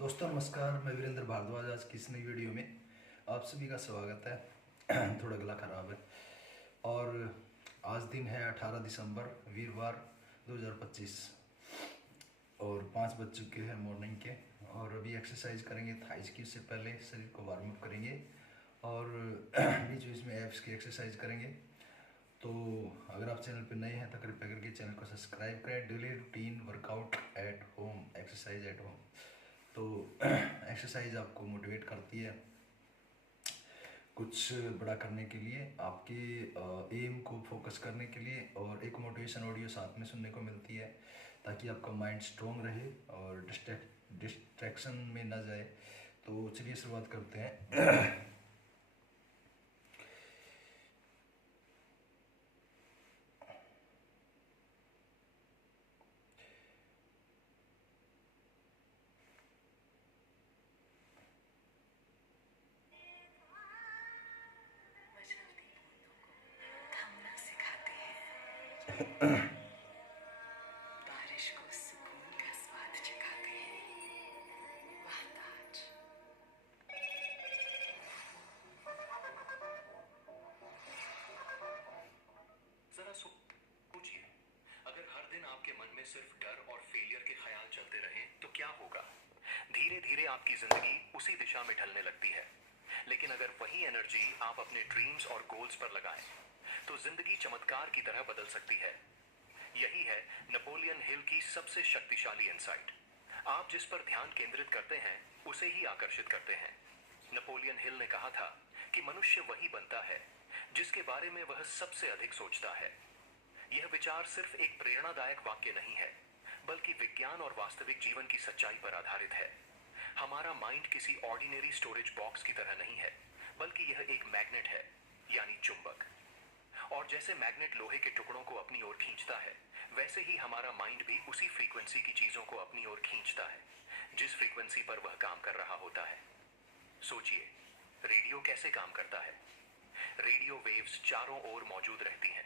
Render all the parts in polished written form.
दोस्तों नमस्कार, मैं वीरेंद्र भारद्वाज। आज की इस नई वीडियो में आप सभी का स्वागत है। थोड़ा गला खराब है और आज दिन है 18 दिसंबर वीरवार 2025 और 5 बज चुके हैं मॉर्निंग के। और अभी एक्सरसाइज करेंगे थाइस की। उससे पहले शरीर को वार्म अप करेंगे और बीच बीच में एब्स की एक्सरसाइज करेंगे। तो अगर आप चैनल पर नए हैं तो कृपया करके चैनल को सब्सक्राइब करें। Daily routine workout at home, exercise at home. तो एक्सरसाइज आपको मोटिवेट करती है कुछ बड़ा करने के लिए, आपके एम को फोकस करने के लिए, और एक मोटिवेशन ऑडियो साथ में सुनने को मिलती है ताकि आपका माइंड स्ट्रॉन्ग रहे और डिस्ट्रैक्शन में ना जाए। तो चलिए शुरुआत करते हैं। बारिश को सुकून का स्वाद चखाते हैं। वाह ताज। जरा सोचिए, अगर हर दिन आपके मन में सिर्फ डर और फेलियर के ख्याल चलते रहें तो क्या होगा। धीरे धीरे आपकी जिंदगी उसी दिशा में ढलने लगती है। लेकिन अगर वही एनर्जी आप अपने ड्रीम्स और गोल्स पर लगाएं तो जिंदगी चमत्कार की तरह बदल सकती है। यही है नेपोलियन हिल की सबसे शक्तिशाली इंसाइट। आप जिस पर ध्यान केंद्रित करते हैं उसे ही आकर्षित करते हैं। नेपोलियन हिल ने कहा था कि मनुष्य वही बनता है जिसके बारे में वह सबसे अधिक सोचता है। यह विचार सिर्फ एक प्रेरणादायक वाक्य नहीं है, बल्कि विज्ञान और वास्तविक जीवन की सच्चाई पर आधारित है। हमारा माइंड किसी ऑर्डिनरी स्टोरेज बॉक्स की तरह नहीं है, बल्कि यह एक मैग्नेट है, यानी चुंबक। और जैसे मैग्नेट लोहे के टुकड़ों को अपनी ओर खींचता है, वैसे ही हमारा माइंड भी उसी फ्रीक्वेंसी की चीजों को अपनी ओर खींचता है जिस फ्रीक्वेंसी पर वह काम कर रहा होता है। सोचिए, रेडियो कैसे काम करता है। रेडियो वेव्स चारों ओर मौजूद रहती हैं,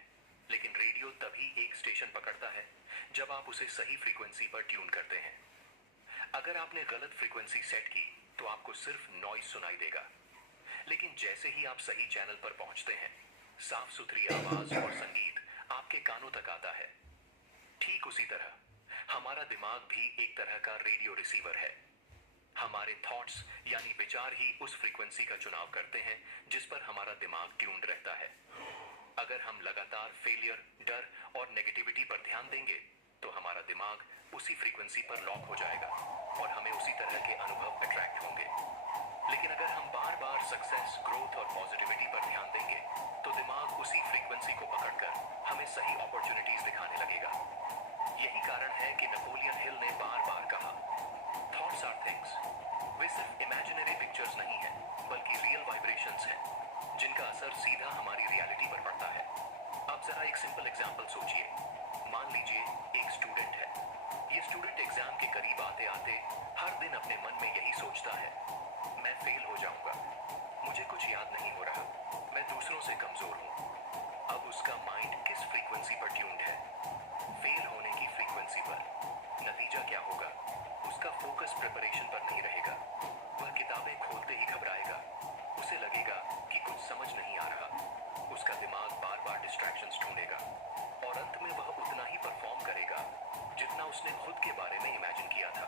लेकिन रेडियो तभी एक स्टेशन पकड़ता है जब आप उसे सही फ्रीक्वेंसी पर ट्यून करते हैं। अगर आपने गलत फ्रीक्वेंसी सेट की तो आपको सिर्फ नॉइज सुनाई देगा, लेकिन जैसे ही आप सही चैनल पर पहुंचते हैं, साफ सुथरी आवाज और संगीत आपके कानों तक आता है। ठीक उसी तरह हमारा दिमाग भी एक तरह का रेडियो रिसीवर है। हमारे थॉट्स यानी विचार ही उस फ्रीक्वेंसी का चुनाव करते हैं जिस पर हमारा दिमाग ट्यून्ड रहता है। अगर हम लगातार फेलियर, डर और नेगेटिविटी पर ध्यान देंगे तो हमारा दिमाग उसी फ्रीक्वेंसी पर लॉक हो जाएगा और हमें उसी तरह के अनुभव अट्रैक्ट होंगे। लेकिन अगर हम बार बार सक्सेस, ग्रोथ और पॉजिटिविटी पर ध्यान देंगे तो दिमाग उसी फ्रीक्वेंसी को पकड़कर हमें सही अपॉर्चुनिटीज दिखाने लगेगा। यही कारण है कि नेपोलियन हिल ने बार बार कहा, थॉट्स आर थिंग्स। वे सिर्फ इमेजिनरी पिक्चर्स नहीं हैं, बल्कि रियल वाइब्रेशंस हैं जिनका असर सीधा हमारी रियलिटी पर पड़ता है। अब जरा एक सिंपल एग्जांपल सोचिए। मान लीजिए एक स्टूडेंट है। ये स्टूडेंट एग्जाम के करीब आते आते हर दिन अपने मन में यही सोचता है, मैं फेल हो जाऊंगा, मुझे कुछ याद नहीं हो रहा, मैं दूसरों से कमजोर हूं। अब उसका माइंड किस फ्रीक्वेंसी पर ट्यून्ड है? फेल होने की फ्रीक्वेंसी पर। नतीजा क्या होगा? उसका फोकस प्रिपरेशन पर नहीं रहेगा। वह किताबें खोलते ही घबराएगा। उसे लगेगा कि कुछ समझ नहीं आ रहा। उसका दिमाग बार बार डिस्ट्रैक्शंस ढूंढेगा और अंत में वह उतना ही परफॉर्म करेगा जितना उसने खुद के बारे में इमेजिन किया था।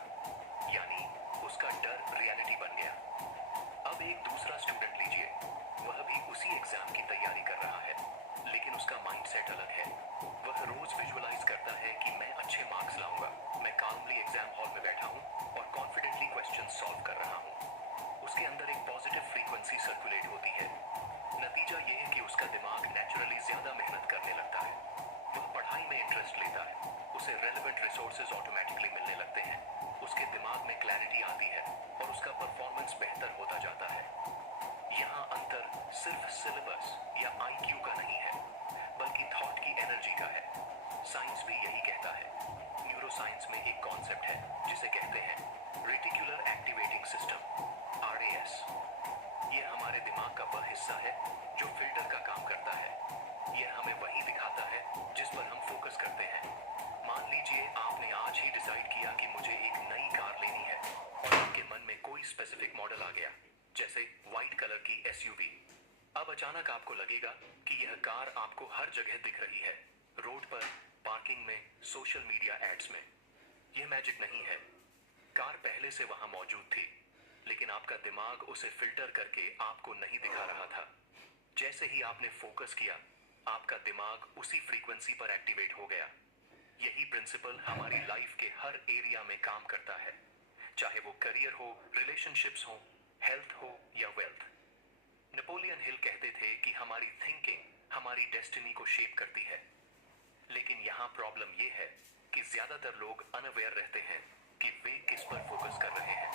यानी उसका डर रियलिटी बन गया। अब एक दूसरा स्टूडेंट लीजिए। वह भी उसी एग्जाम की तैयारी कर रहा है, लेकिन उसका माइंडसेट अलग है। वह रोज विजुअलाइज करता है कि मैं अच्छे मार्क्स लाऊंगा, मैं काल्मली एग्जाम हॉल में बैठा हूं और कॉन्फिडेंटली क्वेश्चन सॉल्व कर रहा हूं। उसके अंदर एक पॉजिटिव फ्रीक्वेंसी सर्कुलेट होती है। नतीजा यह है कि उसका दिमाग नेचुरली ज्यादा मेहनत करने लगता है। वह पढ़ाई में इंटरेस्ट लेता है, उसे रेलेवेंट रिसोर्सेज ऑटोमेटिकली मिलने लगते हैं, उसके दिमाग में क्लैरिटी आती है और उसका परफॉर्मेंस बेहतर होता जाता है। यहाँ अंतर सिर्फ सिलेबस या आईक्यू का नहीं है, बल्कि थॉट की एनर्जी का है। साइंस भी यही कहता है। न्यूरो साइंस में एक कॉन्सेप्ट है जिसे कहते हैं रेटिकुलर एक्टिवेटिंग सिस्टम, RAS। यह हमारे दिमाग का वह हिस्सा है जो फिल्टर का काम करता है। यह हमें वही दिखाता है जिस पर हम फोकस करते हैं। मान लीजिए आपने आज ही डिसाइड किया कि मुझे एक नई कार लेनी है और आपके मन स्पेसिफिक मॉडल आ गया, जैसे व्हाइट कलर की एसयूवी। अब अचानक आपको लगेगा कि यह कार आपको हर जगह दिख रही है, रोड पर, पार्किंग में, सोशल मीडिया एड्स में। यह मैजिक नहीं है, कार पहले से वहां मौजूद थी, लेकिन आपका दिमाग उसे फिल्टर करके आपको नहीं दिखा रहा था। जैसे ही आपने फोकस किया, आपका दिमाग उसी फ्रीक्वेंसी पर एक्टिवेट हो गया। यही प्रिंसिपल हमारी लाइफ के हर एरिया में काम करता है, चाहे वो करियर हो, रिलेशनशिप्स हो, हेल्थ हो या वेल्थ। नेपोलियन हिल कहते थे कि हमारी थिंकिंग हमारी डेस्टिनी को शेप करती है। लेकिन यहाँ प्रॉब्लम ये है कि ज्यादातर लोग अनअवेयर रहते हैं कि वे किस पर फोकस कर रहे हैं।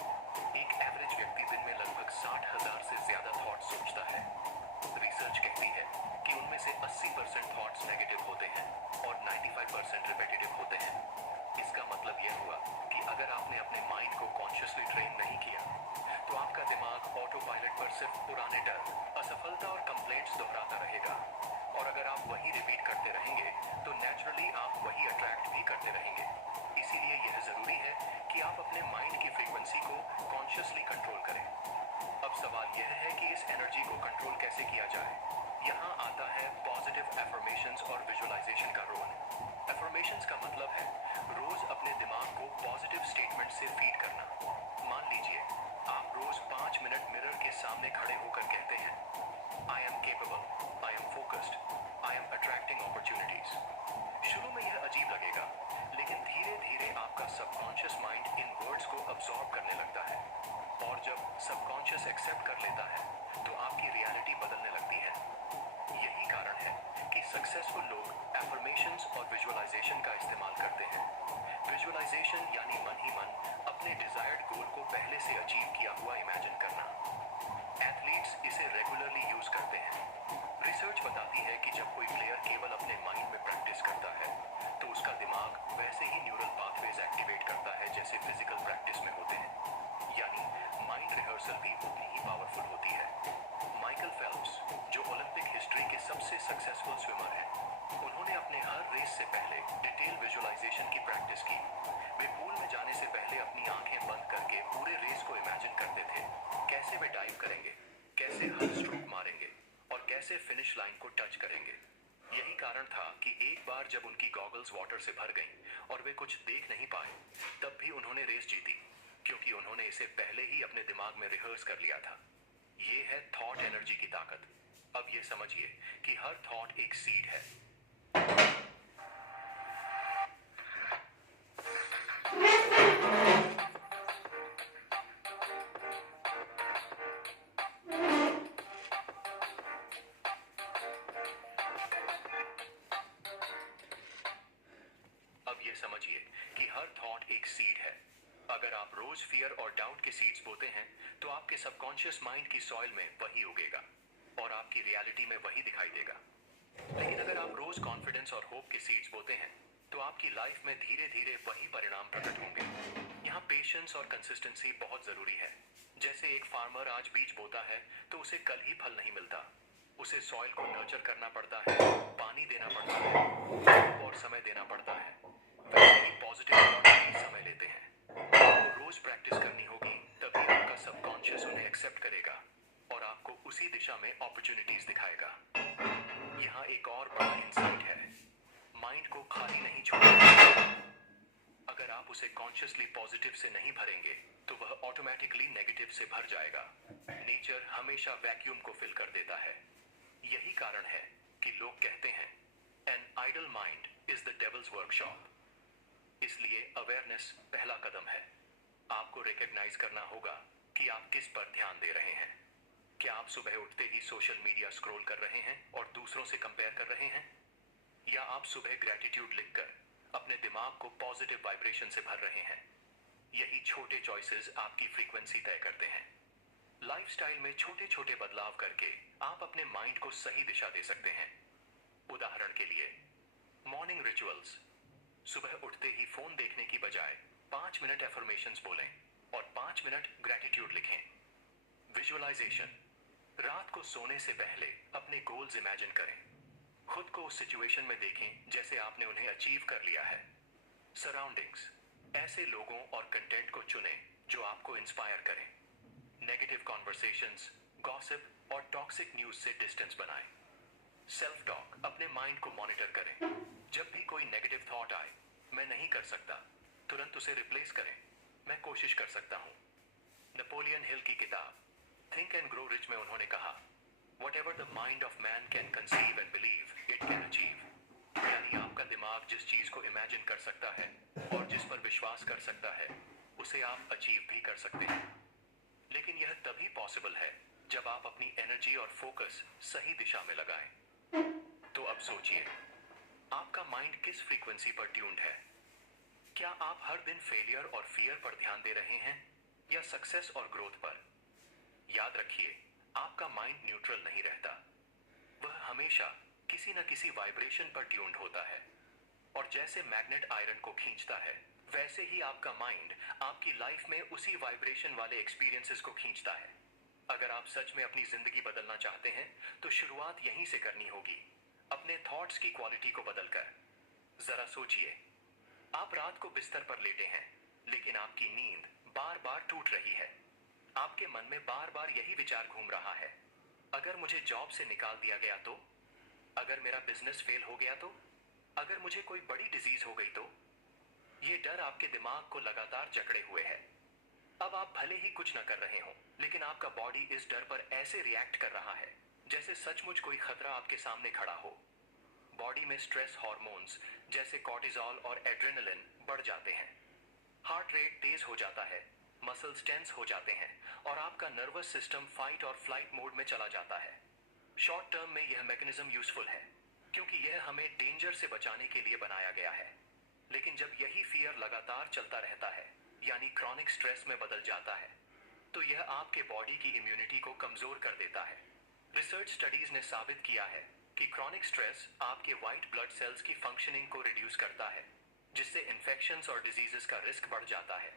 एक एवरेज व्यक्ति दिन में लगभग 60,000 से ज्यादा थॉट सोचता है। रिसर्च कहती है कि उनमें से 80% थॉट्स नेगेटिव होते हैं और 95% रिपेटिटिव होते हैं। इसका मतलब यह हुआ कि अगर आपने अपने माइंड को कॉन्शियसली ट्रेन नहीं किया, तो आपका दिमाग ऑटो पायलट पर सिर्फ पुराने डर, असफलता और कंप्लेंट्स दोहराता रहेगा। और अगर आप वही रिपीट करते रहेंगे, तो नेचुरली आप वही अट्रैक्ट भी करते रहेंगे। इसीलिए यह जरूरी है कि आप अपने माइंड की फ्रीक्वेंसी को कॉन्शियसली कंट्रोल करें। अब सवाल यह है कि इस एनर्जी को कंट्रोल कैसे किया जाए। यहाँ आता है पॉजिटिव एफर्मेशंस और विजुअलाइजेशन का रोल। एफर्मेशंस का मतलब है रोज अपने दिमाग को पॉजिटिव स्टेटमेंट से फीड करना। मान लीजिए आप रोज 5 मिनट मिरर के सामने खड़े होकर कहते हैं, I am capable, I am focused, I am attracting opportunities. शुरू में यह अजीब लगेगा, लेकिन धीरे धीरे आपका सबकॉन्शियस माइंड इन वर्ड्स को अब्सॉर्ब करने लगता है। और जब सबकॉन्शियस एक्सेप्ट कर लेता है, तो आपकी रियलिटी बदलने लगती है। यही कारण है कि सक्सेसफुल लोग एफर्मेशंस और विजुअलाइजेशन का इस्तेमाल करते हैं। विजुअलाइजेशन यानी मन ही मन अपने डिजायर्ड गोल को पहले से अचीव किया हुआ इमेजिन करना। एथलीट्स इसे रेगुलरली यूज करते हैं। रिसर्च बताती है कि जब कोई प्लेयर केवल अपने माइंड में प्रैक्टिस करता है, तो उसका दिमाग वैसे ही न्यूरल पाथवेज एक्टिवेट करता है जैसे फिजिकल प्रैक्टिस में होते हैं। यानी माइंड रिहर्सल भी उतनी ही पावरफुल होती है। माइकल फेल्प्स, जो ओलंपिक हिस्ट्री के सबसे सक्सेसफुल स्विमर हैं, उन्होंने अपने हर रेस से पहले डिटेल विजुअलाइजेशन की प्रैक्टिस की। वे पूल में जाने से पहले अपनी आंखें बंद करके पूरे रेस को इमेजिन करते थे। कैसे वे डाइव करेंगे, कैसे हर स्ट्रोक मारेंगे और कैसे फिनिश लाइन को टच करेंगे। यही कारण था कि एक बार जब उनकी गॉगल्स वाटर से भर गईं और वे कुछ देख नहीं पाए, तब भी उन्होंने रेस जीती, क्योंकि उन्होंने इसे पहले ही अपने दिमाग में रिहर्स कर लिया था। ये है थॉट एनर्जी की ताकत। अब ये समझिए कि हर थॉट एक सीड है। अब ये समझिए कि हर थॉट एक सीड है। अगर आप रोज फियर और डाउट के सीड्स बोते हैं, तो आपके सबकॉन्शियस माइंड की सॉइल में वही उगेगा और आपकी रियलिटी में वही दिखाई देगा। लेकिन अगर आप रोज कॉन्फिडेंस और होप के सीड्स बोते हैं, तो आपकी लाइफ में धीरे धीरे वही परिणाम प्रकट होंगे। यहाँ पेशेंस और कंसिस्टेंसी बहुत जरूरी है। जैसे एक फार्मर आज बीज बोता है, तो उसे कल ही फल नहीं मिलता। उसे सॉइल को नर्चर करना पड़ता है, पानी देना पड़ता है और समय देना पड़ता है। वैसे ही पॉजिटिव थॉट भी समय लेते हैं। आपको रोज प्रैक्टिस करनी होगी, तभी आपका सबकॉन्शियस उन्हें एक्सेप्ट करेगा और आपको उसी दिशा में अपॉर्चुनिटीज दिखाएगा। यहाँ एक और बड़ा इंसाइट है, माइंड को खाली नहीं छोड़ना। अगर आप उसे कॉन्शियसली पॉजिटिव से नहीं भरेंगे, तो वह ऑटोमेटिकली नेगेटिव से भर जाएगा। नेचर हमेशा वैक्यूम को फिल कर देता है। यही कारण है कि लोग कहते हैं, an idle mind is the devil's workshop. इसलिए अवेयरनेस पहला कदम है। आपको रिकॉग्नाइज करना होगा कि आप किस पर ध्यान दे रहे हैं। क्या आप सुबह उठते ही सोशल मीडिया स्क्रॉल कर रहे हैं और दूसरों से कंपेयर कर रहे हैं? या आप सुबह ग्रेटिट्यूड लिखकर अपने दिमाग को पॉजिटिव वाइब्रेशन से भर रहे हैं? यही छोटे चॉइसेस आपकी फ्रीक्वेंसी तय करते हैं। लाइफस्टाइल में छोटे छोटे बदलाव करके आप अपने माइंड को सही दिशा दे सकते हैं। उदाहरण के लिए, मॉर्निंग रिचुअल्स। सुबह उठते ही फोन देखने की बजाय 5 मिनट एफर्मेशंस बोलें और 5 मिनट ग्रेटिट्यूड लिखें। विजुअलाइजेशन। रात को सोने से पहले अपने गोल्स इमेजिन करें। खुद को उस सिचुएशन में देखें जैसे आपने उन्हें अचीव कर लिया है। सराउंडिंग्स। ऐसे लोगों और कंटेंट को चुनें जो आपको इंस्पायर करें। नेगेटिव कॉन्वर्सेशंस, गॉसिप और टॉक्सिक न्यूज से डिस्टेंस बनाएं। सेल्फ टॉक, अपने माइंड को मॉनिटर करें। जब भी कोई नेगेटिव थॉट आए, मैं नहीं कर सकता, तुरंत उसे रिप्लेस करें, मैं कोशिश कर सकता हूं। नेपोलियन हिल की किताब थिंक एंड ग्रो रिच में उन्होंने कहा, Whatever the mind of man can conceive and believe, it can achieve. यानी आपका दिमाग जिस चीज को इमेजिन कर सकता है और जिस पर विश्वास कर सकता है, उसे आप अचीव भी कर सकते हैं। लेकिन यह तभी पॉसिबल है जब आप अपनी एनर्जी और फोकस सही दिशा में लगाएं। तो अब सोचिए, आपका माइंड किस फ्रीक्वेंसी पर ट्यून्ड है? क्या आप हर दिन फेलियर और फियर पर ध्यान दे रहे हैं या सक्सेस और ग्रोथ पर? याद रखिए, आपका माइंड न्यूट्रल नहीं रहता, वह हमेशा किसी न किसी वाइब्रेशन पर ट्यून्ड होता है। और जैसे मैग्नेट आयरन को खींचता है, वैसे ही आपका माइंड आपकी लाइफ में उसी वाइब्रेशन वाले एक्सपीरियंसेस को खींचता है। अगर आप सच में अपनी जिंदगी बदलना चाहते हैं, तो शुरुआत यहीं से करनी होगी, अपने थॉट्स की क्वालिटी को बदलकर। जरा सोचिए, आप रात को बिस्तर पर लेटे हैं, लेकिन आपकी नींद बार बार टूट रही है। आपके मन में बार बार यही विचार घूम रहा है, अगर मुझे जॉब से निकाल दिया गया तो, अगर मेरा बिजनेस फेल हो गया तो, अगर मुझे कोई बड़ी डिजीज हो गई तो। ये डर आपके दिमाग को लगातार जकड़े हुए है। अब आप भले ही कुछ न कर रहे हो, लेकिन आपका बॉडी इस डर पर ऐसे रिएक्ट कर रहा है जैसे सचमुच कोई खतरा आपके सामने खड़ा हो। बॉडी में स्ट्रेस हार्मोन्स जैसे कॉर्टिसोल और एड्रेनलिन बढ़ जाते हैं, हार्ट रेट तेज हो जाता है, मसल्स टेंस हो जाते हैं और आपका नर्वस सिस्टम फाइट और फ्लाइट मोड में चला जाता है। शॉर्ट टर्म में यह मैकेनिज्म यूजफुल है, क्योंकि यह हमें डेंजर से बचाने के लिए बनाया गया है। लेकिन जब यही फियर लगातार चलता रहता है, यानी क्रॉनिक स्ट्रेस में बदल जाता है, तो यह आपके बॉडी की इम्यूनिटी को कमजोर कर देता है। रिसर्च स्टडीज ने साबित किया है कि क्रॉनिक स्ट्रेस आपके व्हाइट ब्लड सेल्स की फंक्शनिंग को रिड्यूस करता है, जिससे इन्फेक्शंस और डिजीजेस का रिस्क बढ़ जाता है।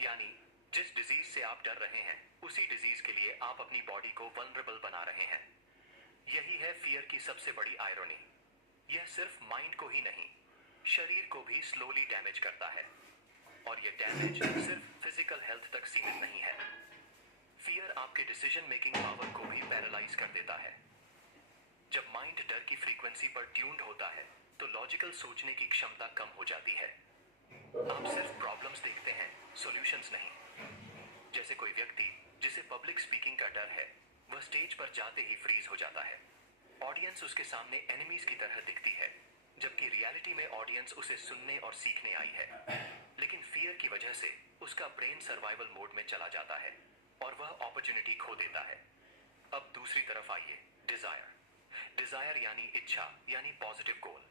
यानी जिस डिजीज से आप डर रहे हैं, उसी डिजीज के लिए आप अपनी बॉडी को वल्नरेबल बना रहे हैं। यही है फियर की सबसे बड़ी आयरनी। यह सिर्फ माइंड को ही नहीं, शरीर को भी स्लोली डैमेज करता है। और यह डैमेज सिर्फ फिजिकल हेल्थ तक सीमित नहीं है। फियर आपके डिसीजन मेकिंग पावर को भी पैरालाइज कर देता है। जब माइंड डर की फ्रीक्वेंसी पर ट्यून्ड होता है, तो लॉजिकल सोचने की क्षमता कम हो जाती है। आप सिर्फ प्रॉब्लम्स देखते हैं, सॉल्यूशंस नहीं। जैसे कोई व्यक्ति जिसे पब्लिक स्पीकिंग का डर है, वह स्टेज पर जाते ही फ्रीज हो जाता है। ऑडियंस उसके सामने एनिमीज की तरह दिखती है, जबकि रियलिटी में ऑडियंस उसे सुनने और सीखने आई है। लेकिन फियर की वजह से उसका ब्रेन सर्वाइवल मोड में चला जाता है और वह अपॉर्चुनिटी खो देता है। अब दूसरी तरफ आइए, डिजायर। डिजायर यानी इच्छा, यानी पॉजिटिव गोल।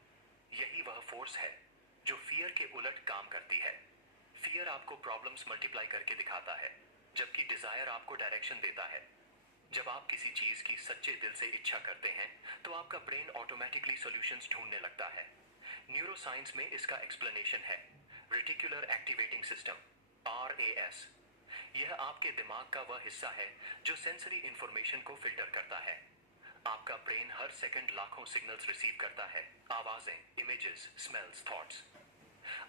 यही वह फोर्स है जो फियर के उलट काम करती है। फियर आपको प्रॉब्लम्स मल्टीप्लाई करके दिखाता है, जबकि डिजायर आपको डायरेक्शन देता है। जब आप किसी चीज की सच्चे दिल से इच्छा करते हैं, तो आपका ब्रेन ऑटोमेटिकली सॉल्यूशंस ढूंढने लगता है। न्यूरोसाइंस में इसका एक्सप्लेनेशन है रेटिकुलर एक्टिवेटिंग सिस्टम, RAS। यह आपके दिमाग का वह हिस्सा है जो सेंसरी इंफॉर्मेशन को फिल्टर करता है। आपका ब्रेन हर सेकंड लाखों सिग्नल्स रिसीव करता है, आवाजें, इमेजेस, स्मेल्स, थॉट्स।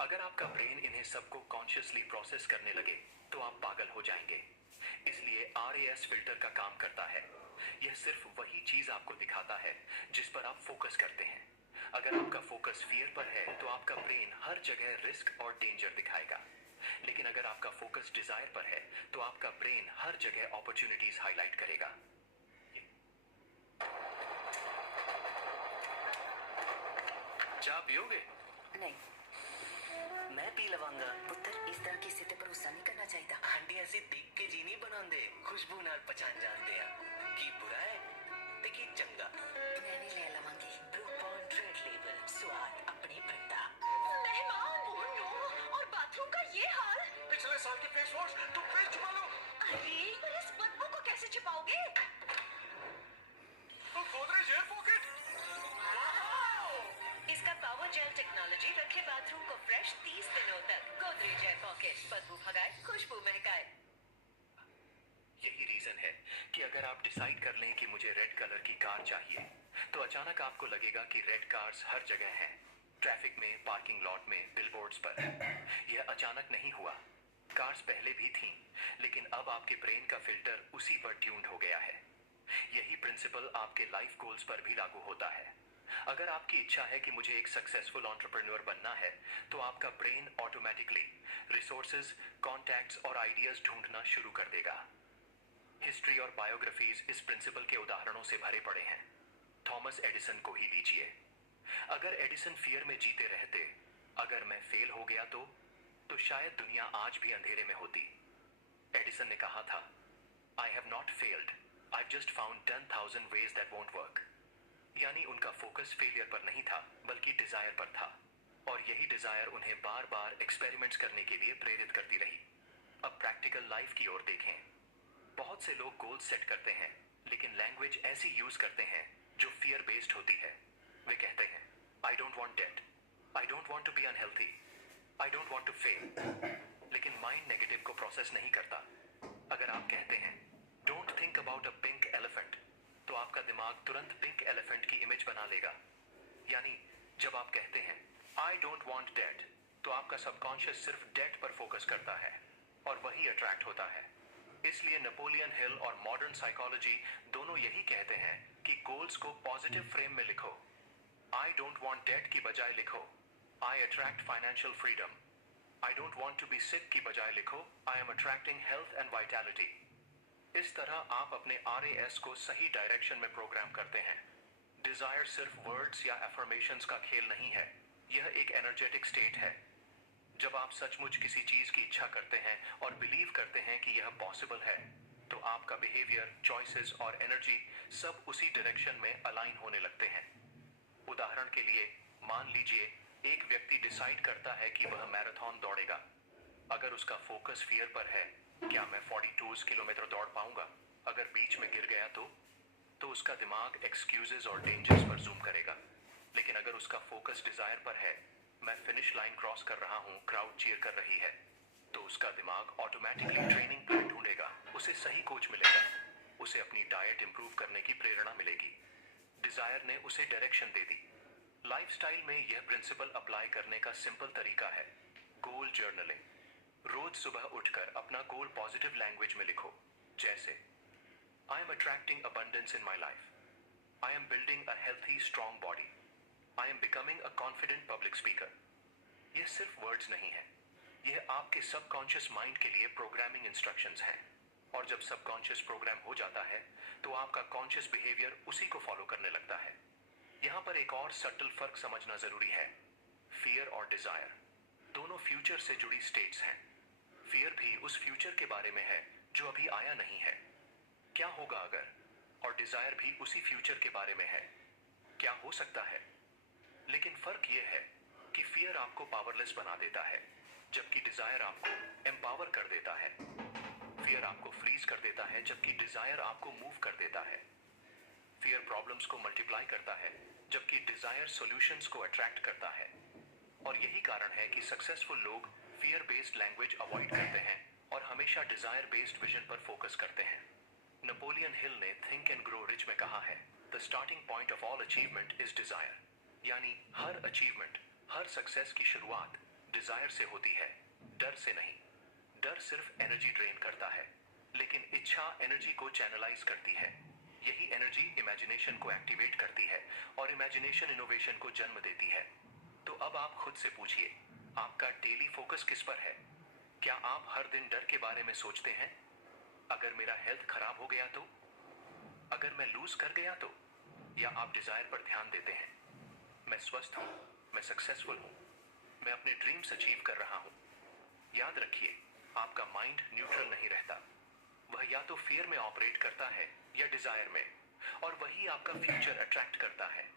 अगर आपका ब्रेन इन्हें सबको कॉन्शियसली प्रोसेस करने लगे, तो आप पागल हो जाएंगे। इसलिए RAS फिल्टर का काम करता है। यह सिर्फ वही चीज आपको दिखाता है जिस पर आप फोकस करते हैं। अगर आपका फोकस फियर पर है, तो आपका ब्रेन हर जगह रिस्क और डेंजर दिखाएगा। लेकिन अगर आपका फोकस डिजायर पर है, तो आपका ब्रेन हर जगह अपॉर्चुनिटीज हाईलाइट करेगा। चाय पियोगे? नहीं, मैं पी लवांगा। पुत्र इस तरह की स्थिति पर गुस्सा नहीं करना चाहिए। आंटी ऐसी देख के जी नहीं बनांदे, खुशबू नाल पहचान जानते हैं की बुरा है ते की चंगा। मैं भी ले लवांगी। ब्रू बॉन्ड रेड लेबल, स्वाद अपनी बंदा। मेहमान, ओह नो, और बाथरूम का ये हाल। पिछले साल के फेस वॉश तुम फ्रिज छुपा लो। अरे पर इस बदबू को कैसे छिपाओगे? Godrej air pocket. इसका पावर जेल टेक्नोलॉजी रखे बाथरूम को फ्रेश 30 दिनों तक। गोदरेज एयर पॉकेट, बदबू भगाए, खुशबू महकाए। यही रीजन है कि अगर आप डिसाइड कर लें कि मुझे रेड कलर की कार चाहिए, तो अचानक आपको लगेगा कि रेड कार्स हर जगह हैं। ट्रैफिक में, पार्किंग लॉट में, बिलबोर्ड्स पर। यह अचानक नहीं हुआ। कार्स पहले भी थीं, लेकिन अब आपके ब्रेन का फिल्टर उसी पर ट्यून्ड हो गया है। यही प्रिंसिपल आपके लाइफ गोल्स पर भी लागू होता है। अगर आपकी इच्छा है कि मुझे एक सक्सेसफुल एंटरप्रेन्योर बनना है, तो आपका ब्रेन ऑटोमेटिकली रिसोर्सेज, कॉन्टैक्ट्स और आइडियाज ढूंढना शुरू कर देगा। हिस्ट्री और बायोग्राफीज इस प्रिंसिपल के उदाहरणों से भरे पड़े हैं। थॉमस एडिसन को ही लीजिए। अगर एडिसन फियर में जीते रहते, अगर मैं फेल हो गया तो शायद दुनिया आज भी अंधेरे में होती। एडिसन ने कहा था, I have not failed, I just found 10,000 ways that won't work। यानी उनका फोकस फेलियर पर नहीं था, बल्कि डिजायर पर था, और यही डिजायर उन्हें बार बार एक्सपेरिमेंट्स करने के लिए प्रेरित करती रही। अब प्रैक्टिकल लाइफ की ओर देखें। बहुत से लोग गोल्स सेट करते हैं, लेकिन लैंग्वेज ऐसी यूज करते हैं जो फियर बेस्ड होती है। वे कहते हैं, I don't want debt, I don't want to be unhealthy, I don't want to fail, लेकिन माइंड नेगेटिव को प्रोसेस नहीं करता। अगर आप कहते हैं, don't think about a pink elephant, तो आपका दिमाग तुरंत पिंक एलिफेंट की इमेज बना लेगा। यानी जब आप कहते हैं, आई डोंट वांट डेट, तो आपका सबकॉन्शियस सिर्फ डेट पर फोकस करता है, और वही अट्रैक्ट होता है। इसलिए नेपोलियन हिल और मॉडर्न साइकोलॉजी दोनों यही कहते हैं कि गोल्स को पॉजिटिव फ्रेम में लिखो। आई डोंट वांट डेट की बजाय लिखो, I attract financial freedom. I don't want to be sick की बजाय लिखो, I am attracting health and vitality. इस तरह आप अपने RAS को सही डायरेक्शन में प्रोग्राम करते हैं। डिजायर सिर्फ वर्ड्स या अफर्मेशंस का खेल नहीं है, यह एक एनर्जेटिक स्टेट है। जब आप सचमुच किसी चीज की इच्छा करते हैं और बिलीव करते हैं कि यह पॉसिबल है, तो आपका बिहेवियर, चॉइसेस और एनर्जी सब उसी डायरेक्शन में अलाइन होने लगते हैं। उदाहरण के लिए, मान लीजिए एक व्यक्ति डिसाइड करता है कि वह मैराथन दौड़ेगा। अगर उसका फोकस फियर पर है, क्या मैं 42 किलोमीटर दौड़ पाऊंगा, अगर बीच में गिर गया तो उसका दिमाग एक्सक्यूजेस और डेंजर्स पर जूम करेगा। लेकिन अगर उसका फोकस डिजायर पर है, मैं फिनिश लाइन क्रॉस कर रहा हूं, क्राउड चीयर कर रही है, तो उसका दिमाग ऑटोमेटिकली ट्रेनिंग प्लान ढूंढेगा, उसे सही कोच मिलेगा, उसे अपनी डाइट इंप्रूव करने की प्रेरणा मिलेगी। डिजायर ने उसे डायरेक्शन दे दी। लाइफस्टाइल में यह प्रिंसिपल अप्लाई करने का सिंपल तरीका है, गोल जर्नलिंग। रोज सुबह उठकर अपना गोल पॉजिटिव लैंग्वेज में लिखो, जैसे आई am attracting abundance in my life, I am building a healthy strong body, I am becoming a confident public speaker. यह सिर्फ वर्ड्स नहीं है, यह आपके सबकॉन्शियस माइंड के लिए प्रोग्रामिंग इंस्ट्रक्शंस हैं। और जब सबकॉन्शियस प्रोग्राम हो जाता है, तो आपका कॉन्शियस बिहेवियर उसी को फॉलो करने लगता है। यहां पर एक और सटल फर्क समझना जरूरी है। फियर और डिजायर दोनों फ्यूचर से जुड़ी स्टेट्स हैं। फियर भी उस फ्यूचर के बारे में है जो अभी आया नहीं है, क्या होगा अगर, और डिजायर भी उसी फ्यूचर के बारे में है, क्या हो सकता है। लेकिन फर्क यह है कि फियर आपको पावरलेस बना देता है, जबकि डिजायर आपको एम्पावर कर देता है। फियर आपको फ्रीज कर देता है, जबकि डिजायर आपको मूव कर देता है। फियर प्रॉब्लम्स को मल्टीप्लाई करता है, जबकि डिजायर सॉल्यूशंस को अट्रैक्ट करता है। और यही कारण है कि सक्सेसफुल लोग फियर बेस्ड लैंग्वेज अवॉइड करते हैं और हमेशा डिजायर बेस्ड विजन पर फोकस करते हैं। नेपोलियन हिल ने थिंक एंड ग्रो रिच में कहा है, the starting point of all achievement is desire. यानी हर अचीवमेंट, हर सक्सेस की शुरुआत डिजायर से होती है, डर से नहीं। डर सिर्फ एनर्जी ड्रेन करता है, लेकिन इच्छा एनर्जी को चैनलाइज करती है। यही एनर्जी इमेजिनेशन को एक्टिवेट करती है, और इमेजिनेशन इनोवेशन को जन्म देती है। तो अब आप खुद से पूछिए, आपका डेली फोकस किस पर है? क्या आप हर दिन डर के बारे में सोचते हैं? अगर मेरा हेल्थ खराब हो गया तो? अगर मैं लूज कर गया तो? या आप डिजायर पर ध्यान देते हैं, मैं स्वस्थ हूं, मैं सक्सेसफुल हूं, मैं अपने ड्रीम्स अचीव कर रहा हूं? याद रखिए, आपका माइंड न्यूट्रल नहीं रहता। वह या तो फियर में ऑपरेट करता है या डिजायर में, और वही आपका फ्यूचर अट्रैक्ट करता है।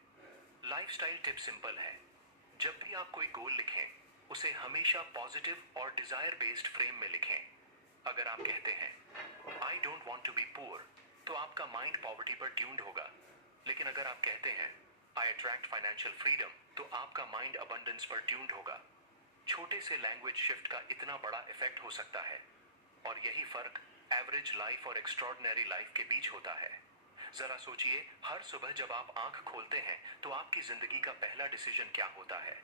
लाइफस्टाइल टिप सिंपल है, जब भी आप कोई गोल लिखें, उसे हमेशा पॉजिटिव और डिजायर बेस्ड फ्रेम में लिखें। अगर आप कहते हैं I don't want to be poor, तो आपका माइंड पॉवर्टी पर ट्यून्ड होगा। लेकिन अगर आप कहते हैं आई अट्रैक्ट फाइनेंशियल फ्रीडम, तो आपका माइंड अबंडेंस पर ट्यून्ड होगा। छोटे से लैंग्वेज शिफ्ट का इतना बड़ा इफेक्ट हो सकता है, और यही फर्क एवरेज लाइफ और एक्स्ट्रॉर्डिनरी लाइफ के बीच होता है। जरा सोचिए, हर सुबह जब आप आंख खोलते हैं, तो आपकी जिंदगी का पहला डिसीजन क्या होता है?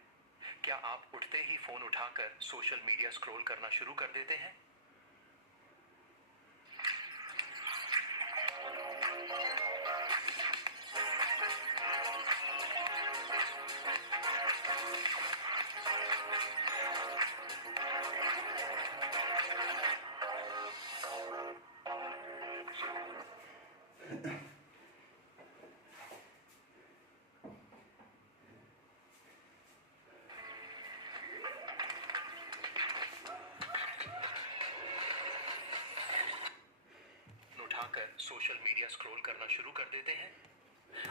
क्या आप उठते ही फोन उठाकर सोशल मीडिया स्क्रॉल करना शुरू कर देते हैं? उठाकर सोशल मीडिया स्क्रॉल करना शुरू कर देते हैं?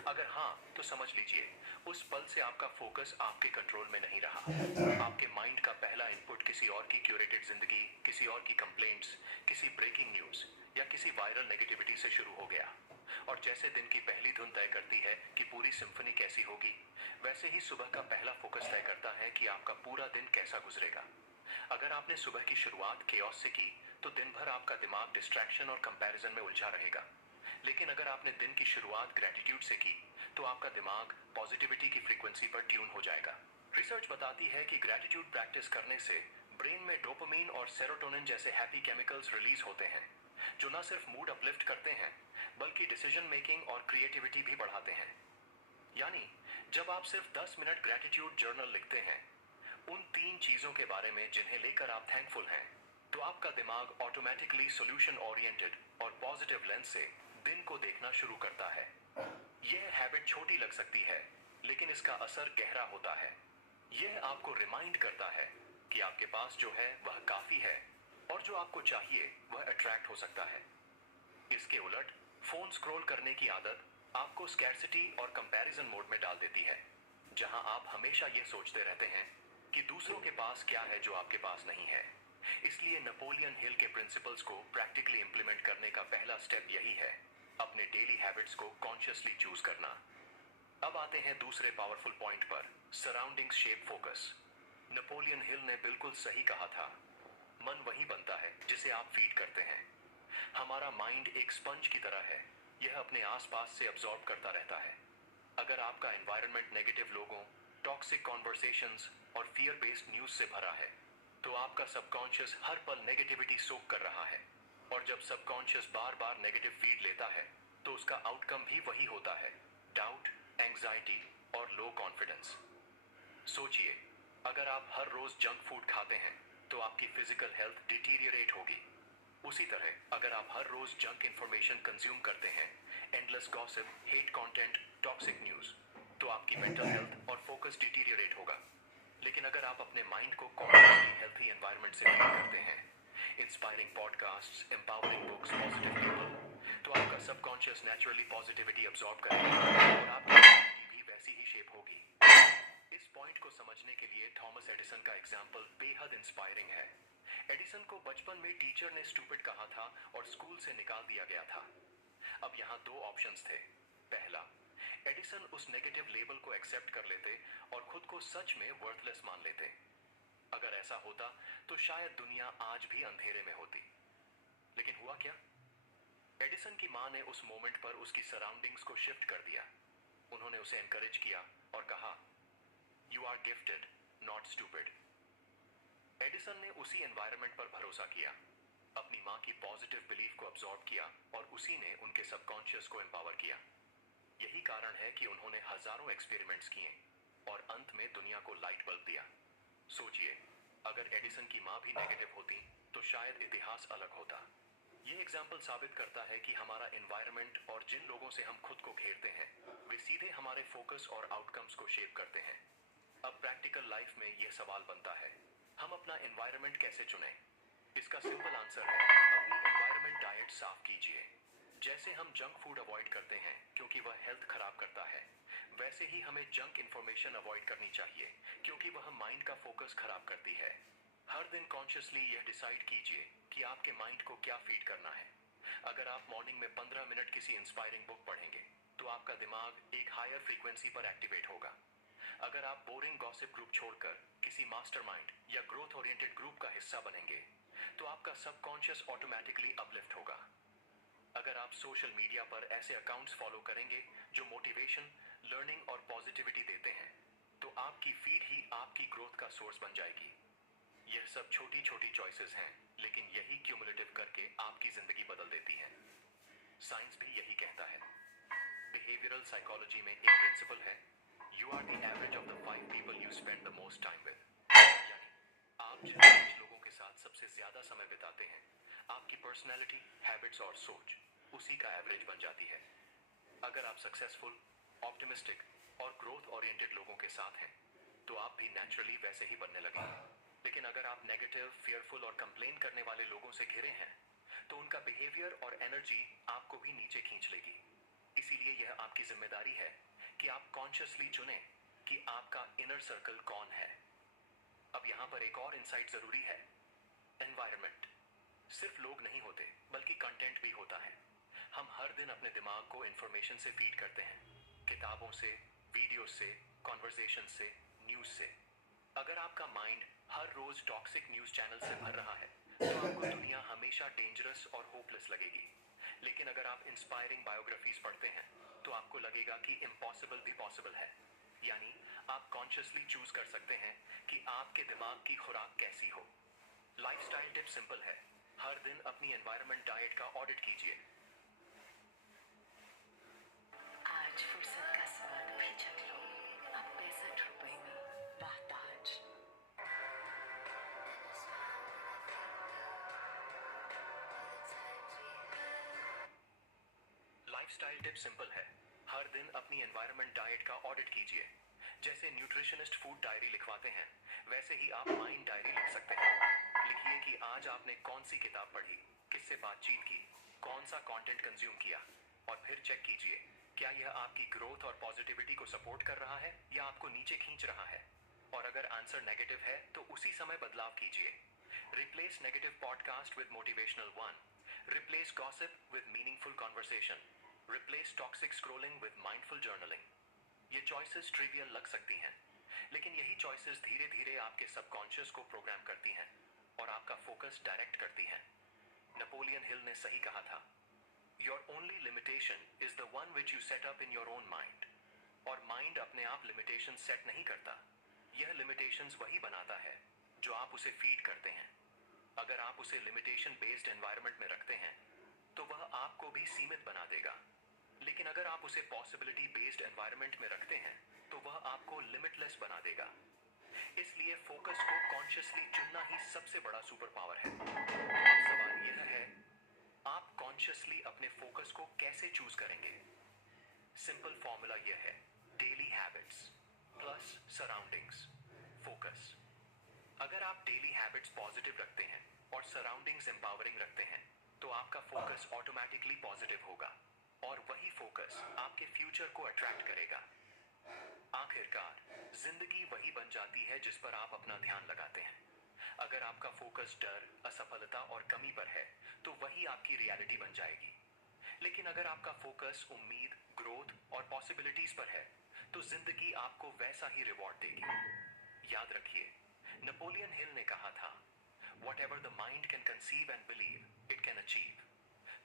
अगर हाँ, तो समझ लीजिए उस पल से आपका फोकस आपके कंट्रोल में नहीं रहा। आपके माइंड का पहला इनपुट किसी और की क्यूरेटेड जिंदगी, किसी और की कंप्लेंट्स, किसी ब्रेकिंग न्यूज या किसी वायरल नेगेटिविटी से शुरू हो गया। और जैसे दिन की पहली धुन तय करती है कि पूरी सिम्फनी कैसी होगी, वैसे ही सुबह का पहला फोकस तय करता है कि आपका पूरा दिन कैसा गुजरेगा। अगर आपने सुबह की शुरुआत केओस से की, तो दिन भर आपका दिमाग डिस्ट्रैक्शन और कंपैरिजन में उलझा रहेगा। लेकिन अगर आपने दिन की शुरुआत ग्रेटिट्यूड से की, तो आपका दिमाग पॉजिटिविटी की फ्रीक्वेंसी पर ट्यून हो जाएगा। रिसर्च बताती है कि ग्रेटिट्यूड प्रैक्टिस करने से ब्रेन में डोपामिन और सेरोटोनिन जैसे हैप्पी केमिकल्स रिलीज होते हैं, जो न सिर्फ मूड अपलिफ्ट करते हैं, बल्कि डिसीजन मेकिंग और क्रिएटिविटी भी बढ़ाते हैं। यानी जब आप सिर्फ 10 मिनट ग्रेटिट्यूड जर्नल लिखते हैं, उन 3 चीजों के बारे में जिन्हें लेकर आप थैंकफुल हैं, तो आपका दिमाग ऑटोमेटिकली सॉल्यूशन ओरिएंटेड और पॉजिटिव लेंस से दिन को देखना शुरू करता है। यह हैबिट छोटी लग सकती है, लेकिन इसका असर गहरा होता है। यह आपको रिमाइंड करता है कि आपके पास जो है वह काफी है, और जो आपको चाहिए वह अट्रैक्ट हो सकता है। इसके उलट फोन स्क्रॉल करने की आदत आपको स्कैर्सिटी और कंपैरिजन मोड में डाल देती है, जहां आप हमेशा यह सोचते रहते हैं कि दूसरों के पास क्या है जो आपके पास नहीं है। इसलिए नेपोलियन हिल के प्रिंसिपल्स को प्रैक्टिकली इंप्लीमेंट करने का पहला स्टेप यही है, अपने डेली हैबिट्स को कॉन्शियसली चूज करना। अब आते हैं दूसरे पावरफुल पॉइंट पर, surroundings shape focus. Napoleon Hill ने बिल्कुल सही कहा था, मन वही बनता है जिसे आप फीड करते हैं। हमारा माइंड एक स्पंज की तरह है, यह अपने आसपास से अब्सॉर्ब करता रहता है। अगर आपका एनवायरनमेंट नेगेटिव लोगों, टॉक्सिक कॉन्वर्सेशंस और फियर बेस्ड न्यूज से भरा है, तो आपका सबकॉन्शियस हर पल नेगेटिविटी सोक कर रहा है। और जब सबकॉन्शियस बार बार नेगेटिव फीड लेता है, तो उसका आउटकम भी वही होता है, डाउट, एंग्जाइटी और लो कॉन्फिडेंस। सोचिए, अगर आप हर रोज जंक फूड खाते हैं, तो आपकी फिजिकल हेल्थ डिटीरियरेट होगी। उसी तरह अगर आप हर रोज जंक इंफॉर्मेशन कंज्यूम करते हैं, endless gossip, hate content, toxic news, तो आपकी मेंटल हेल्थ और फोकस डिटीरियरेट होगा। लेकिन अगर आप अपने माइंड को कॉन्शियसली हेल्थी एनवायरनमेंट से फीड करते हैं, inspiring podcasts, empowering books, positive people, तो आपका सबकॉन्शियस नेचुरली पॉजिटिविटी अब्सॉर्ब करेगा और आपकी माइंड की भी वैसी ही शेप होगी। इस पॉइंट को समझने के लिए थॉमस एडिसन का एग्जाम्पल बेहद इंस्पायरिंग है। एडिसन को बचपन में टीचर ने स्टूपिड कहा था और स्कूल से निकाल दिया गया था। अब यहाँ 2 ऑप्शंस थे। पहला, एडिसन उस नेगेटिव लेबल को एक्सेप्ट कर लेते और खुद को सच में वर्थलेस मान लेते। अगर ऐसा होता तो शायद दुनिया आज भी अंधेरे में होती। लेकिन हुआ क्या? एडिसन की मां ने उस मोमेंट पर उसकी सराउंडिंग्स को शिफ्ट कर दिया। उन्होंने उसे एनकरेज किया और कहा, you are gifted, not stupid. Edison ने उसी एनवायरनमेंट पर भरोसा किया, अपनी मां की पॉजिटिव बिलीफ को अब्सॉर्ब किया और उसी ने उनके सबकॉन्शियस को एम्पावर किया। यही कारण है कि उन्होंने हजारों एक्सपेरिमेंट्स किए और अंत में दुनिया को लाइट बल्ब दिया। सोचिए, अगर एडिसन की मां भी नेगेटिव होती, तो शायद इतिहास अलग होता। ये एग्जाम्पल साबित करता है कि हमारा एनवायरनमेंट और जिन लोगों से हम खुद को घेरते हैं, वे सीधे हमारे फोकस और आउटकम्स को शेप करते हैं। अब प्रैक्टिकल लाइफ में यह सवाल बनता है, हम अपना एनवायरनमेंट कैसे चुनें? इसका सिंपल आंसर है, अपनी एनवायरनमेंट डाइट साफ कीजिए। जैसे हम जंक फूड अवॉइड करते हैं क्योंकि वह हेल्थ खराब करता है, वैसे ही हमें जंक इंफॉर्मेशन अवॉइड करनी चाहिए क्योंकि वह माइंड का फोकस खराब करती है। हर दिन कॉन्शियसली यह डिसाइड कीजिए कि आपके माइंड को क्या फीड करना है। अगर आप मॉर्निंग में 15 मिनट किसी इंस्पायरिंग बुक पढ़ेंगे, तो आपका दिमाग एक हायर फ्रीक्वेंसी पर एक्टिवेट होगा। अगर आप बोरिंग गॉसिप ग्रुप छोड़कर किसी मास्टरमाइंड या ग्रोथ ओरिएंटेड ग्रुप का हिस्सा बनेंगे, तो आपका सबकॉन्शियस ऑटोमेटिकली अपलिफ्ट होगा। अगर आप सोशल मीडिया पर ऐसे अकाउंट्स फॉलो करेंगे जो मोटिवेशन, लर्निंग और पॉजिटिविटी देते हैं, तो तो आपकी फीड ही आपकी ग्रोथ का सोर्स बन जाएगी। यह सब छोटी छोटी चॉइसेस हैं, लेकिन यही क्यूमुलेटिव करके आपकी जिंदगी बदल देती है। साइंस भी यही कहता है। बिहेवियरल साइकोलॉजी में एक प्रिंसिपल है, you are the average of the 5 people you spend the most time with. यानी आप जिन 5 लोगों के साथ सबसे ज्यादा समय बिताते हैं, आपकी पर्सनैलिटी, हैबिट्स और सोच उसी का एवरेज बन जाती है। अगर आप सक्सेसफुल, ऑप्टिमिस्टिक और ग्रोथ ओरिएंटेड लोगों के साथ हैं, तो आप भी नेचुरली वैसे ही बनने लगेंगे। लेकिन अगर आप नेगेटिव, फियरफुल और कंप्लेन करने वाले लोगों से घिरे हैं, तो उनका बिहेवियर और एनर्जी आपको भी नीचे खींच लेगी। इसीलिए यह आपकी जिम्मेदारी है कि आप कॉन्शियसली चुनें कि आपका इनर सर्कल कौन है। अब यहाँ पर एक और इंसाइट जरूरी है। एनवायरनमेंट सिर्फ लोग नहीं होते, बल्कि कंटेंट भी होता है। हम हर दिन अपने दिमाग को इंफॉर्मेशन से फीड करते हैं, किताबों से, वीडियो से, कॉन्वर्सेशन से, न्यूज से। अगर आपका माइंड हर रोज टॉक्सिक न्यूज चैनल से भर रहा है, तो आपको दुनिया हमेशा डेंजरस और होपलेस लगेगी। लेकिन अगर आप इंस्पायरिंग बायोग्राफीज पढ़ते हैं, तो आपको लगेगा कि इम्पॉसिबल भी पॉसिबल है। यानी आप कॉन्शियसली चूज कर सकते हैं कि आपके दिमाग की खुराक कैसी हो। लाइफस्टाइल टिप सिंपल है, हर दिन अपनी एनवायरनमेंट डाइट का ऑडिट कीजिए। आज फुर्सत का स्वाद भी चख लो। अब 65 रुपए में वाहताज। लाइफस्टाइल टिप सिंपल है, हर दिन अपनी एनवायरनमेंट डाइट का ऑडिट कीजिए। जैसे न्यूट्रिशनिस्ट फूड डायरी लिखवाते हैं, वैसे ही आप माइंड डायरी लिख सकते हैं। लिखिए कि आज आपने कौन सी किताब पढ़ी, किससे बातचीत की, कौन सा कंटेंट कंज्यूम किया, और फिर चेक कीजिए क्या यह आपकी ग्रोथ और पॉजिटिविटी को सपोर्ट कर रहा है या आपको नीचे खींच रहा है। और अगर आंसर नेगेटिव है, तो उसी समय बदलाव कीजिए। Replace negative podcast with motivational one, replace gossip with meaningful conversation, replace toxic scrolling with mindful journaling. ये चॉइसेस ट्रिवियल लग सकती हैं, लेकिन यही चॉइसेस धीरे धीरे आपके सबकॉन्शियस को प्रोग्राम करती हैं और आपका फोकस डायरेक्ट करती हैं। नेपोलियन हिल ने सही कहा था, your only limitation is the one which you set up in your own mind. और माइंड अपने आप लिमिटेशन सेट नहीं करता, यह लिमिटेशंस वही बनाता है जो आप उसे फीड करते हैं। अगर आप उसे लिमिटेशन बेस्ड एनवायरनमेंट में रखते हैं, तो वह आपको भी सीमित बना देगा। लेकिन अगर आप उसे पॉसिबिलिटी बेस्ड एनवायरनमेंट में रखते हैं, तो वह आपको लिमिटलेस बना देगा। इसलिए फोकस को कॉन्शियसली चुनना ही सबसे बड़ा सुपर पावर है। तो अब सवाल यह है, आप कॉन्शियसली अपने फोकस को कैसे चूज करेंगे? सिंपल फॉर्मूला यह है, daily habits plus surroundings focus. अगर आप डेली हैबिट्स पॉजिटिव रखते हैं और सराउंडिंग्स एम्पावरिंग रखते हैं, तो आपका फोकस ऑटोमेटिकली पॉजिटिव होगा और वही फोकस आपके फ्यूचर को अट्रैक्ट करेगा। आखिरकार जिंदगी वही बन जाती है जिस पर आप अपना ध्यान लगाते हैं। अगर आपका फोकस डर, असफलता और कमी पर है, तो वही आपकी रियलिटी बन जाएगी। लेकिन अगर आपका फोकस उम्मीद, ग्रोथ और पॉसिबिलिटीज पर है, तो जिंदगी आपको वैसा ही रिवॉर्ड देगी। याद रखिए, नेपोलियन हिल ने कहा था, Whatever the mind can conceive and believe, it can achieve।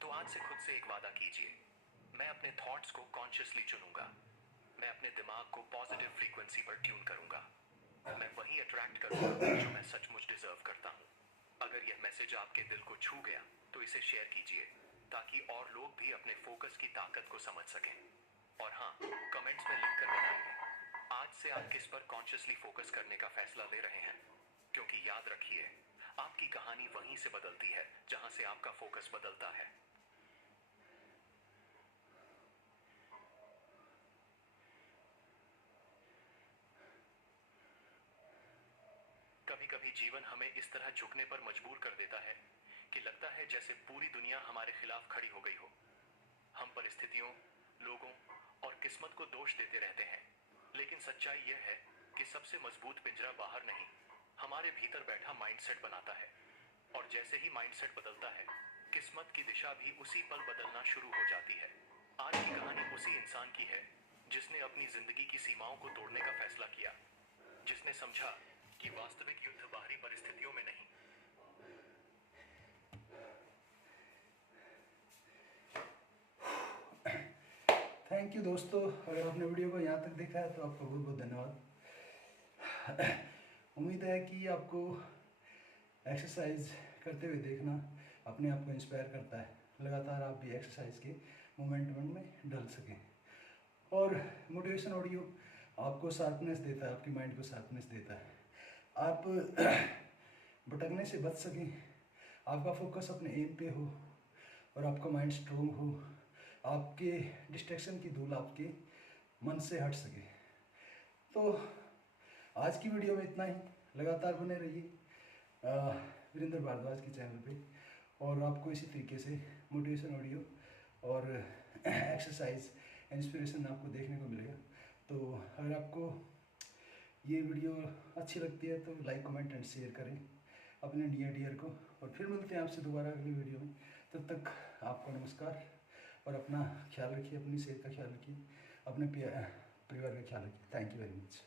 तो आज से खुद से एक वादा कीजिए, मैं अपने थॉट्स को कॉन्शियसली चुनूंगा। मैं अपने दिमाग को पॉजिटिव फ्रीक्वेंसी पर ट्यून करूंगा। मैं वही अट्रैक्ट करूंगा जो मैं सचमुच डिजर्व करता हूं। अगर यह मैसेज आपके दिल को छू गया, तो इसे शेयर कीजिए, ताकि और लोग भी अपने फोकस की ताकत को समझ सकें। और हाँ, कमेंट्स में लिखकर बताइए, आज से आप किस पर कॉन्शियसली फोकस करने का फैसला ले रहे हैं। क्योंकि याद रखिए, आपकी कहानी वहीं से बदलती है जहां से आपका फोकस बदलता है। कभी कभी जीवन हमें इस तरह झुकने पर मजबूर कर देता है कि लगता है जैसे पूरी दुनिया हमारे खिलाफ खड़ी हो गई हो। हम परिस्थितियों, लोगों और किस्मत को दोष देते रहते हैं, लेकिन सच्चाई यह है कि सबसे मजबूत पिंजरा बाहर नहीं, हमारे भीतर बैठा माइंडसेट बनाता है। और जैसे ही माइंडसेट बदलता है, किस्मत की दिशा भी उसी पल बदलना शुरू हो जाती है। आज की कहानी उसी इंसान की है जिसने अपनी जिंदगी की सीमाओं को तोड़ने का फैसला किया, जिसने समझा कि वास्तविक युद्ध बाहरी परिस्थितियों में नहीं। थैंक यू दोस्तों, अगर आपने वीडियो को यहाँ तक देखा है तो आपका बहुत बहुत धन्यवाद। उम्मीद है कि आपको एक्सरसाइज करते हुए देखना अपने आप को इंस्पायर करता है, लगातार आप भी एक्सरसाइज के मोमेंटम में डल सकें। और मोटिवेशन ऑडियो आपको शार्पनेस देता है, आपकी माइंड को शार्पनेस देता है, आप भटकने से बच सकें, आपका फोकस अपने एम पे हो और आपका माइंड स्ट्रोंग हो, आपके डिस्ट्रैक्शन की धूल आपके मन से हट सके। तो आज की वीडियो में इतना ही, लगातार बने रहिए वीरेंद्र भारद्वाज के चैनल पे, और आपको इसी तरीके से मोटिवेशन ऑडियो और एक्सरसाइज इंस्पिरेशन आपको देखने को मिलेगा। तो अगर आपको ये वीडियो अच्छी लगती है तो लाइक कमेंट एंड शेयर करें अपने नियर डियर को, और फिर मिलते हैं आपसे दोबारा अगली वीडियो में। तब तक आपको नमस्कार, और अपना ख्याल रखिए, अपनी सेहत का ख्याल रखिए, अपने परिवार का ख्याल रखिए। Thank you very much.